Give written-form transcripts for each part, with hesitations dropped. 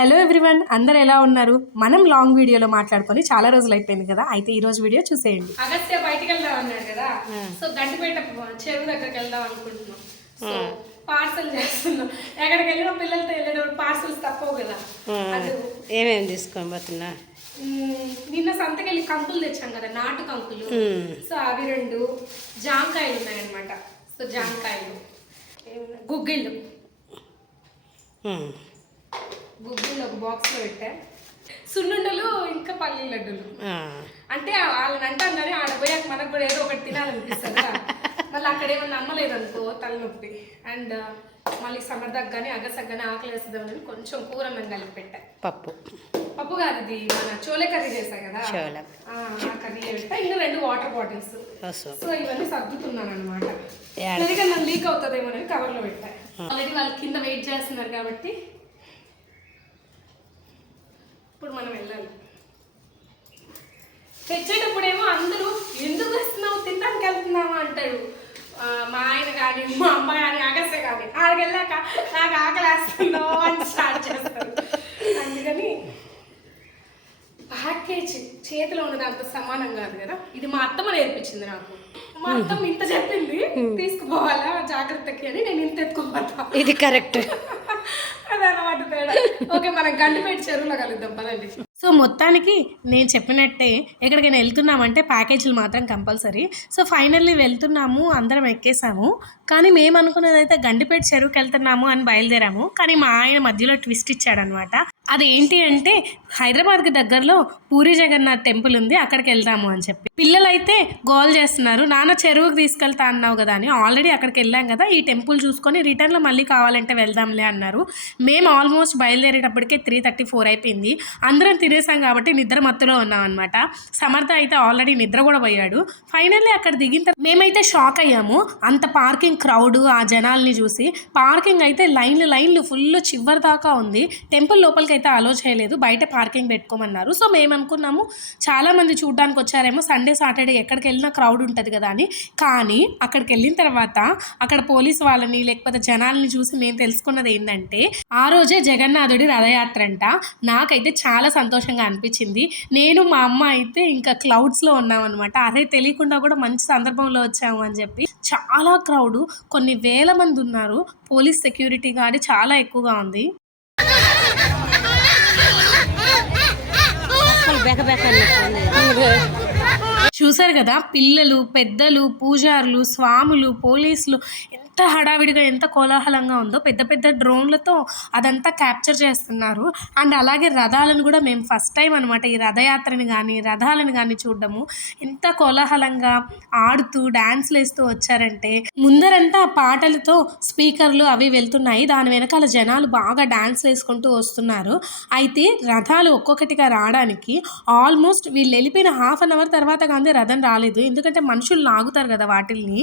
Hello everyone, అందరు ఎలా ఉన్నారు? మనం లాంగ్ వీడియోలో మాట్లాడుకొని చాలా రోజులు అయిపోయింది కదా. అయితే ఈ రోజు వీడియో చూసేయండి. అగస్త్య బయటికి వెళ్దాం అన్నాడు కదా, సో గంటిపేట చెరువు దగ్గరికి వెళ్దాం అనుకుంటున్నాం. సో పార్సల్ చేస్తున్నాం. ఎక్కడికి వెళ్ళినా పిల్లలతో వెళ్ళేటప్పుడు పార్సల్స్ తప్పవు కదా. ఏమేమి తీసుకొని పోతున్నా? నిన్న సంతకెళ్ళి కంకులు తెచ్చాం కదా, నాటు కంకులు. సో అవి 2 జామకాయలు ఉన్నాయన్నమాట. సో జామకాయలు, గుగ్గిళ్ళు ఒక బాక్స్లో పెట్టా. సున్నుండలు ఇంకా పల్లి లడ్డూలు. అంటే వాళ్ళని అంటాం కానీ ఆడపోయాక మనకు కూడా ఏదో ఒకటి తినాలనిపిస్తుంది. మళ్ళీ అక్కడ ఏమన్నా అమ్మలేదు అనుకో తలనొప్పి. అండ్ మళ్ళీ సమర్థకు కానీ అగసకు కానీ ఆకలి వేస్తుందని కొంచెం కూర మనం కలిపి పెట్టా. పప్పు కాదు, ఇది మన చోలే కర్రీ చేసా కదా, ఆ కర్రీ పెట్టా. ఇంకా 2 వాటర్ బాటిల్స్. సో ఇవన్నీ సర్దుతున్నాను అనమాట. సరిగా నన్ను లీక్ అవుతుందేమో అని కవర్లో పెట్టా. ఆల్రెడీ వాళ్ళు కింద వెయిట్ చేస్తున్నారు కాబట్టి ఇప్పుడు మనం వెళ్ళాలి. తెచ్చేటప్పుడేమో అందరూ ఎందుకు వస్తున్నావు, తినడానికి వెళ్తున్నావా అంటాడు. మా ఆయన కానీ మా అమ్మ కానీ అగస్య కానీ ఆడికి వెళ్ళాక నాకు ఆకలి వేస్తుందో అని స్టార్ట్ చేస్తారు. అందుకని ప్యాకేజ్ చేతిలో ఉన్న దాంతో సమానం కాదు కదా. ఇది మా అత్తమ్మ నేర్పించింది నాకు. మా అత్తమ్మ ఇంత చెప్పింది తీసుకుపోవాలా జాగ్రత్తకి అని నేను ఇంత ఎత్తుకోపోతా. ఇది కరెక్ట్. అదనమాట తేడా. ఓకే, మనం గంటిపేట చెరువులో కలుద్దాం పదండి. సో మొత్తానికి నేను చెప్పినట్టే ఎక్కడికైనా వెళ్తున్నామంటే ప్యాకేజీలు మాత్రం కంపల్సరీ. సో ఫైనల్లీ వెళ్తున్నాము, అందరం ఎక్కేసాము. కానీ మేము అనుకున్నది అయితే గండిపేట చెరువుకి వెళ్తున్నాము అని బయలుదేరాము. కానీ మా ఆయన మధ్యలో ట్విస్ట్ ఇచ్చాడనమాట. అదేంటి అంటే హైదరాబాద్కి దగ్గరలో పూరి జగన్నాథ్ టెంపుల్ ఉంది, అక్కడికి వెళ్దాము అని చెప్పి. పిల్లలైతే గోల్ చేస్తున్నారు, నాన్న చెరువుకి తీసుకెళ్తా అన్నావు కదా అని. ఆల్రెడీ అక్కడికి వెళ్ళాం కదా, ఈ టెంపుల్ చూసుకొని రిటర్న్లో మళ్ళీ కావాలంటే వెళ్దాంలే అన్నారు. మేము ఆల్మోస్ట్ బయలుదేరేటప్పటికే 3:34 అయిపోయింది. అందరం తినేసాం కాబట్టి నిద్ర మత్తులో ఉన్నాం అనమాట. సమర్థ అయితే ఆల్రెడీ నిద్ర కూడా పోయాడు. ఫైనల్లీ అక్కడ దిగిన తర్వాత మేమైతే షాక్ అయ్యాము. అంత పార్కింగ్ క్రౌడ్, ఆ జనాల్ని చూసి. పార్కింగ్ అయితే లైన్లు ఫుల్ చివరి దాకా ఉంది. టెంపుల్ లోపలికి అయితే అలో చేయలేదు, బయట పార్కింగ్ పెట్టుకోమన్నారు. సో మేము అనుకున్నాము చాలామంది చూడడానికి వచ్చారేమో, సండే సాటర్డే ఎక్కడికి వెళ్ళినా క్రౌడ్ ఉంటుంది కదా అని. కానీ అక్కడికి వెళ్ళిన తర్వాత అక్కడ పోలీసు వాళ్ళని లేకపోతే జనాల్ని చూసి మేము తెలుసుకున్నది ఏంటంటే ఆ రోజే జగన్నాథుడి రథయాత్ర అంట. నాకైతే చాలా సంతోషంగా అనిపించింది. నేను మా అమ్మ అయితే ఇంకా క్లౌడ్స్లో ఉన్నాం అనమాట. అదే తెలియకుండా కూడా మంచి సందర్భంలో వచ్చాము అని చెప్పి. చాలా క్రౌడ్, కొన్ని వేల మంది ఉన్నారు. పోలీస్ సెక్యూరిటీ గార్డ్ చాలా ఎక్కువగా ఉంది. చూసారు కదా, పిల్లలు, పెద్దలు, పూజారులు, స్వాములు, పోలీసులు ఎంత హడావిడిగా, ఎంత కోలాహలంగా ఉందో. పెద్ద పెద్ద డ్రోన్లతో అదంతా క్యాప్చర్ చేస్తున్నారు. అండ్ అలాగే రథాలను కూడా మేము ఫస్ట్ టైం అనమాట ఈ రథయాత్రని కానీ రథాలను కానీ చూడడము. ఎంత కోలాహలంగా ఆడుతూ డ్యాన్స్లు వేస్తూ వచ్చారంటే, ముందరంతా పాటలతో స్పీకర్లు అవి వెళ్తున్నాయి, దాని వెనకాల జనాలు బాగా డ్యాన్స్ వేసుకుంటూ వస్తున్నారు. అయితే రథాలు ఒక్కొక్కటిగా రావడానికి ఆల్మోస్ట్ వీళ్ళు వెళ్ళిపోయిన ½ అన్ అవర్ తర్వాత కానీ రథం రాలేదు. ఎందుకంటే మనుషులు లాగుతారు కదా వాటిల్ని.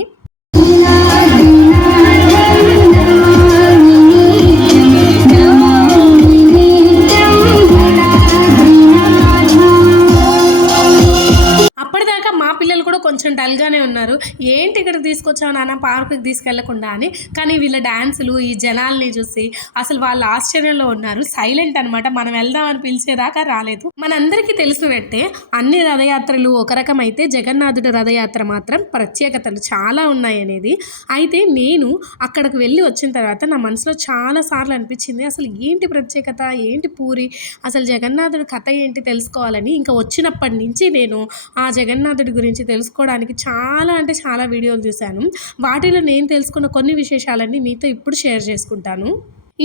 అప్పటిదాకా మా పిల్లలు కూడా కొంచెం డల్గానే ఉన్నారు. ఏంటి ఇక్కడికి తీసుకొచ్చావు నాన్న, పార్కుకి తీసుకెళ్లకుండా అని. కానీ వీళ్ళ డ్యాన్సులు, ఈ జనాల్ని చూసి అసలు వాళ్ళు ఆశ్చర్యంలో ఉన్నారు. సైలెంట్ అనమాట. మనం వెళ్దామని పిలిచేదాకా రాలేదు. మనందరికీ తెలిసినట్టే అన్ని రథయాత్రలు ఒక రకం అయితే జగన్నాథుడి రథయాత్ర మాత్రం ప్రత్యేకతలు చాలా ఉన్నాయి అనేది. అయితే నేను అక్కడికి వెళ్ళి వచ్చిన తర్వాత నా మనసులో చాలా సార్లు అనిపించింది, అసలు ఏంటి ప్రత్యేకత, ఏంటి పూరి, అసలు జగన్నాథుడి కథ ఏంటి తెలుసుకోవాలని. ఇంకా వచ్చినప్పటి నుంచి నేను ఆ జగన్నాథుడి గురించి తెలుసుకోవడానికి చాలా అంటే చాలా వీడియోలు చూశాను. వాటిలో నేను తెలుసుకున్న కొన్ని విశేషాలన్నీ మీతో ఇప్పుడు షేర్ చేసుకుంటాను.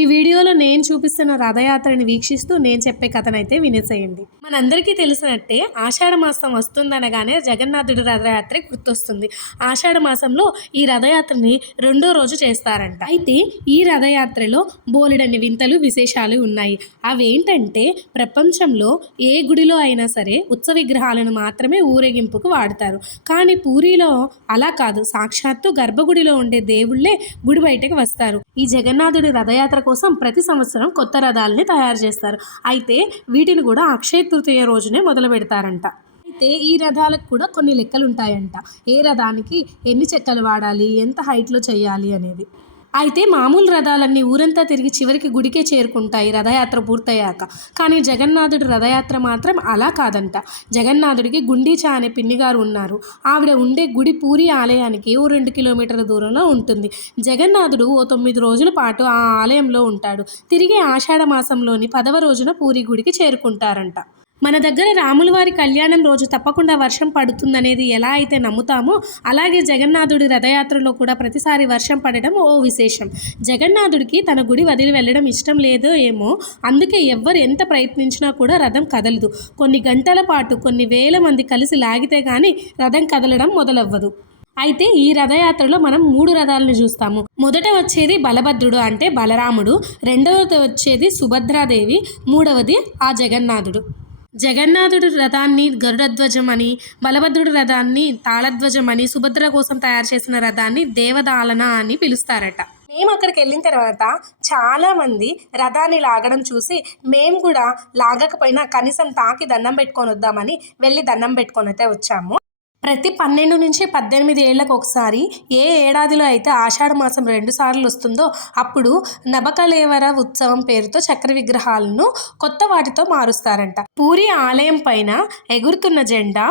ఈ వీడియోలో నేను చూపిస్తున్న రథయాత్రని వీక్షిస్తూ నేను చెప్పే కథనైతే వినేసేయండి. మనందరికీ తెలిసినట్టే ఆషాఢ మాసం వస్తుందనగానే జగన్నాథుడి రథయాత్ర గుర్తొస్తుంది. ఆషాఢ మాసంలో ఈ రథయాత్రని 2వ రోజు చేస్తారంట. అయితే ఈ రథయాత్రలో బోలెడన్ని వింతలు, విశేషాలు ఉన్నాయి. అవేంటంటే, ప్రపంచంలో ఏ గుడిలో అయినా సరే ఉత్సవ విగ్రహాలను మాత్రమే ఊరేగింపుకు వాడతారు. కానీ పూరిలో అలా కాదు, సాక్షాత్తు గర్భగుడిలో ఉండే దేవుళ్ళే గుడి బయటకు వస్తారు. ఈ జగన్నాథుడి రథయాత్ర కోసం ప్రతి సంవత్సరం కొత్త రథాలని తయారు చేస్తారు. అయితే వీటిని కూడా అక్షయ తృతీయ రోజునే మొదలు పెడతారంట. అయితే ఈ రథాలకు కూడా కొన్ని లెక్కలు ఉంటాయంట. ఏ రథానికి ఎన్ని చెక్కలు వాడాలి, ఎంత హైట్లో చేయాలి అనేది. అయితే మామూలు రథాలన్నీ ఊరంతా తిరిగి చివరికి గుడికే చేరుకుంటాయి రథయాత్ర పూర్తయ్యాక. కానీ జగన్నాథుడి రథయాత్ర మాత్రం అలా కాదంట. జగన్నాథుడికి గుండీచా అనే పిన్నిగారు ఉన్నారు. ఆవిడ ఉండే గుడి పూరి ఆలయానికి ఓ 2 కిలోమీటర్ల దూరంలో ఉంటుంది. జగన్నాథుడు ఓ 9 రోజుల పాటు ఆ ఆలయంలో ఉంటాడు. తిరిగి ఆషాఢ మాసంలోని 10వ రోజున పూరి గుడికి చేరుకుంటారంట. మన దగ్గర రాముల వారి కళ్యాణం రోజు తప్పకుండా వర్షం పడుతుందనేది ఎలా అయితే నమ్ముతామో, అలాగే జగన్నాథుడి రథయాత్రలో కూడా ప్రతిసారి వర్షం పడడం ఓ విశేషం. జగన్నాథుడికి తన గుడి వదిలి వెళ్ళడం ఇష్టం లేదో ఏమో, అందుకే ఎవ్వరు ఎంత ప్రయత్నించినా కూడా రథం కదలదు. కొన్ని గంటల పాటు కొన్ని వేల మంది కలిసి లాగితే కానీ రథం కదలడం మొదలవ్వదు. అయితే ఈ రథయాత్రలో మనం 3 రథాలను చూస్తాము. మొదట వచ్చేది బలభద్రుడు అంటే బలరాముడు, రెండవది వచ్చేది సుభద్రాదేవి, మూడవది ఆ జగన్నాథుడు. జగన్నాథుడు రథాన్ని గరుడధ్వజం అని, బలభద్రుడు రథాన్ని తాళధ్వజం అని, సుభద్ర కోసం తయారు చేసిన రథాన్ని దేవదాలన అని పిలుస్తారట. మేము అక్కడికి వెళ్ళిన తర్వాత చాలామంది రథాన్ని లాగడం చూసి మేము కూడా లాగకపోయినా కనీసం తాకి దండం పెట్టుకొని వద్దామని వెళ్ళి దండం పెట్టుకొని అయితే వచ్చాము. ప్రతి 12 నుంచి 18 ఏళ్లకు ఒకసారి ఏ ఏడాదిలో అయితే ఆషాఢ మాసం 2 సార్లు వస్తుందో అప్పుడు నబకలేవర ఉత్సవం పేరుతో చక్ర విగ్రహాలను కొత్త వాటితో మారుస్తారంట. పూరి ఆలయం పైన ఎగురుతున్న జెండా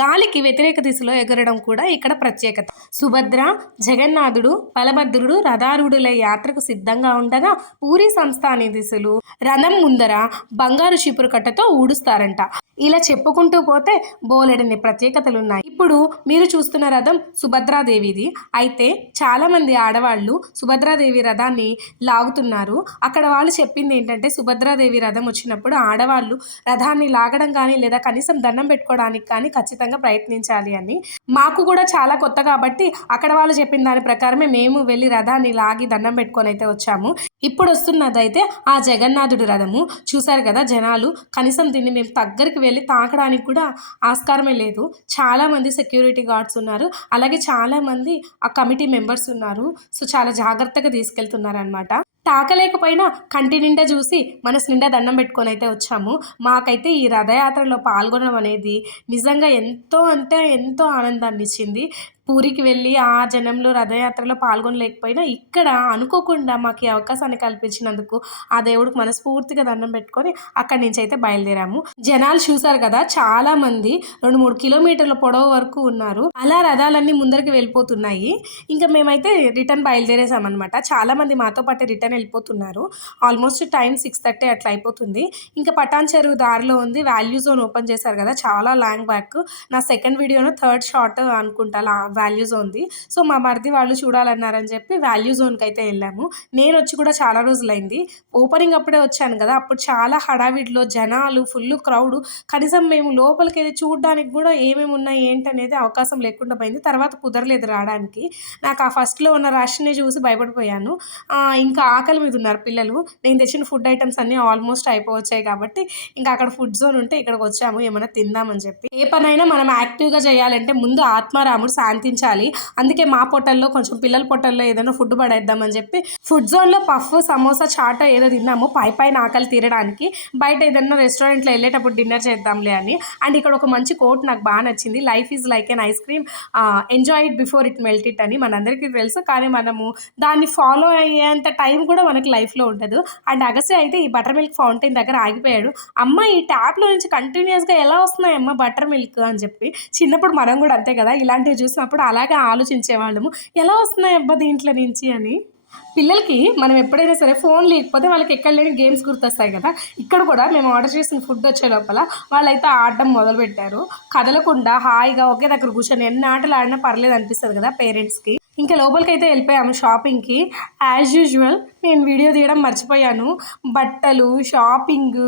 గాలికి వ్యతిరేక దిశలో ఎగరడం కూడా ఇక్కడ ప్రత్యేకత. సుభద్ర, జగన్నాథుడు, బలభద్రుడు రథారూఢుల యాత్రకు సిద్ధంగా ఉండగా పూరి సంస్థానిధులు రథం ముందర బంగారు చీపురు కట్టతో ఊడుస్తారంట. ఇలా చెప్పుకుంటూ పోతే బోలెడని ప్రత్యేకతలు ఉన్నాయి. ఇప్పుడు మీరు చూస్తున్న రథం సుభద్రాదేవిది. అయితే చాలామంది ఆడవాళ్ళు సుభద్రాదేవి రథాన్ని లాగుతున్నారు. అక్కడ వాళ్ళు చెప్పింది ఏంటంటే సుభద్రాదేవి రథం వచ్చినప్పుడు ఆడవాళ్ళు రథాన్ని లాగడం కానీ లేదా కనీసం దండం పెట్టుకోవడానికి కానీ ఖచ్చితంగా ప్రయత్నించాలి అని. మాకు కూడా చాలా కొత్త కాబట్టి అక్కడ వాళ్ళు చెప్పిన దాని ప్రకారమే మేము వెళ్ళి రథాన్ని లాగి దండం పెట్టుకొని అయితే వచ్చాము. ఇప్పుడు వస్తున్నదైతే ఆ జగన్నాథుడి రథము. చూసారు కదా జనాలు, కనీసం దీన్ని మేము దగ్గరికి వెళ్ళి తాకడానికి కూడా ఆస్కారమే లేదు. చాలామంది సెక్యూరిటీ గార్డ్స్ ఉన్నారు, అలాగే చాలామంది ఆ కమిటీ మెంబర్స్ ఉన్నారు. సో చాలా జాగ్రత్తగా తీసుకెళ్తున్నారు అనమాట. తాకలేకపోయినా కంటి నిండా చూసి మనసు నిండా దండం పెట్టుకొని అయితే వచ్చాము. మాకైతే ఈ రథయాత్రలో పాల్గొనడం అనేది నిజంగా ఎంతో అంటే ఎంతో ఆనందాన్ని ఇచ్చింది. పూరికి వెళ్ళి ఆ జనంలో రథయాత్రలో పాల్గొనలేకపోయినా ఇక్కడ అనుకోకుండా మాకు ఈ అవకాశాన్ని కల్పించినందుకు ఆ దేవుడికి మనస్ఫూర్తిగా దండం పెట్టుకొని అక్కడి నుంచి అయితే బయలుదేరాము. జనాలు చూసారు కదా, చాలా మంది 2-3 కిలోమీటర్ల పొడవు వరకు ఉన్నారు. అలా రథాలన్నీ ముందరికి వెళ్ళిపోతున్నాయి. ఇంకా మేమైతే రిటర్న్ బయలుదేరేసామన్నమాట. చాలా మంది మాతో పాటు రిటర్న్ వెళ్ళిపోతున్నారు. ఆల్మోస్ట్ టైం 6:30 అట్లా అయిపోతుంది. ఇంకా పటాన్ చెరువు దారిలో ఉంది. వాల్యూ జోన్ ఓపెన్ చేశారు కదా, చాలా లాంగ్ బ్యాక్. నా సెకండ్ వీడియోలో 3rd షాట్ అనుకుంటా వాల్యూ జోన్ది. సో మా మరిది వాళ్ళు చూడాలన్నారని చెప్పి వాల్యూ జోన్కి అయితే వెళ్ళాము. నేను వచ్చి కూడా చాలా రోజులైంది. ఓపెనింగ్ అప్పుడే వచ్చాను కదా, అప్పుడు చాలా హడావిడిలో జనాలు ఫుల్ క్రౌడ్. కనీసం మేము లోపలికి వెళ్ళి చూడడానికి కూడా ఏమేమి ఉన్నాయి ఏంటనేది అవకాశం లేకుండా పోయింది. తర్వాత కుదరలేదు రావడానికి. నాకు ఆ ఫస్ట్లో ఉన్న రష్ని చూసి భయపడిపోయాను. ఇంకా ఆకలి మీద ఉన్నారు పిల్లలు. నేను తెచ్చిన ఫుడ్ ఐటమ్స్ అన్నీ ఆల్మోస్ట్ అయిపోవచ్చాయి కాబట్టి ఇంకా అక్కడ ఫుడ్ జోన్ ఉంటే ఇక్కడికి వచ్చాము ఏమైనా తిందామని చెప్పి. ఏ పనైనా మనం యాక్టివ్గా చేయాలంటే ముందు ఆత్మారాముడు శాంతించాలి. అందుకే మా పొట్టల్లో కొంచెం పిల్లల పొట్టల్లో ఏదైనా ఫుడ్ పడేద్దామని చెప్పి ఫుడ్ జోన్లో పఫ్, సమోసా, చాట్ ఏదో తిన్నాము పైన ఆకలి తీరడానికి. బయట ఏదైనా రెస్టారెంట్లో వెళ్ళేటప్పుడు డిన్నర్ చేద్దాంలే అని. అండ్ ఇక్కడ ఒక మంచి కోట్ నాకు బాగా నచ్చింది. Life is like an ice cream, enjoy it before it melt it అని మనందరికీ తెలుసు. కానీ మనము దాన్ని ఫాలో అయ్యేంత టైం కూడా మనకి లైఫ్లో ఉండదు. అండ్ అగస్త్య అయితే ఈ బటర్ మిల్క్ ఫౌంటైన్ దగ్గర ఆగిపోయాడు. అమ్మ ఈ ట్యాప్లో నుంచి కంటిన్యూస్గా ఎలా వస్తున్నాయి అమ్మ బటర్ మిల్క్ అని చెప్పి. చిన్నప్పుడు మనం కూడా అంతే కదా, ఇలాంటివి చూసినప్పుడు అలాగే ఆలోచించేవాళ్ళము, ఎలా వస్తున్నాయి అబ్బా దీంట్లో నుంచి అని. పిల్లలకి మనం ఎప్పుడైనా సరే ఫోన్ లేకపోతే వాళ్ళకి ఎక్కడ లేని గేమ్స్ గుర్తొస్తాయి కదా. ఇక్కడ కూడా మేము ఆర్డర్ చేసిన ఫుడ్ వచ్చే లోపల వాళ్ళైతే ఆడడం మొదలుపెట్టారు. కదలకుండా హాయిగా ఒకే దగ్గర కూర్చొని ఎన్ని ఆటలు ఆడినా పర్లేదు అనిపిస్తుంది కదా పేరెంట్స్కి. ఇంకా లోపలికి అయితే వెళ్ళిపోయాము షాపింగ్కి. యాజ్ యూజువల్ నేను వీడియో తీయడం మర్చిపోయాను. బట్టలు, షాపింగ్,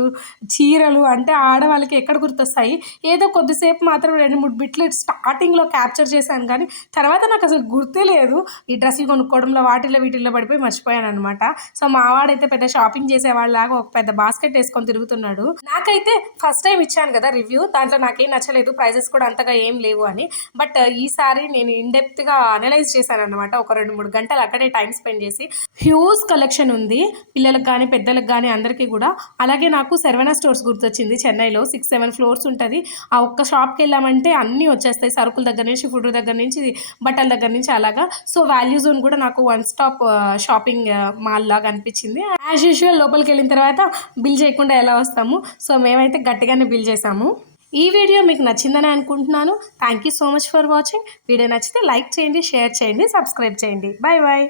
చీరలు అంటే ఆడవాళ్ళకి ఎక్కడ గుర్తొస్తాయి. ఏదో కొద్దిసేపు మాత్రం 2-3 బిట్లు స్టార్టింగ్లో క్యాప్చర్ చేశాను, కానీ తర్వాత నాకు అసలు గుర్తే లేదు. ఈ డ్రెస్సులు కొనుక్కోవడంలో వీటిల్లో పడిపోయి మర్చిపోయాను అనమాట. సో మా వాడైతే పెద్ద షాపింగ్ చేసేవాళ్ళలాగా ఒక పెద్ద బాస్కెట్ వేసుకొని తిరుగుతున్నాడు. నాకైతే ఫస్ట్ టైం ఇచ్చాను కదా రివ్యూ, దాంట్లో నాకేం నచ్చలేదు, ప్రైజెస్ కూడా అంతగా ఏం లేవు అని. బట్ ఈసారి నేను ఇన్డెప్త్గా అనలైజ్ చేశాను అనమాట. ఒక 2-3 గంటలు అక్కడే టైం స్పెండ్ చేసి హ్యూజ్ కలెక్షన్ కలెక్షన్ ఉంది, పిల్లలకు కానీ పెద్దలకు కానీ అందరికీ కూడా. అలాగే నాకు శరవణ స్టోర్స్ గుర్తొచ్చింది. చెన్నైలో 6-7 ఫ్లోర్స్ ఉంటుంది. ఆ ఒక్క షాప్కి వెళ్ళామంటే అన్నీ వచ్చేస్తాయి, సరుకుల దగ్గర నుంచి, ఫుడ్ దగ్గర నుంచి, బట్టల దగ్గర నుంచి అలాగా. సో వాల్యూ జోన్ కూడా నాకు వన్ స్టాప్ షాపింగ్ మాల్ లాగా అనిపించింది. యాజ్ యూజువల్ లోపలికి వెళ్ళిన తర్వాత బిల్ చేయకుండా ఎలా వస్తాము, సో మేమైతే గట్టిగానే బిల్ చేసాము. ఈ వీడియో మీకు నచ్చిందని అనుకుంటున్నాను. Thank you so much for watching. Video నచ్చితే లైక్ చేయండి, షేర్ చేయండి, సబ్స్క్రైబ్ చేయండి. Bye bye.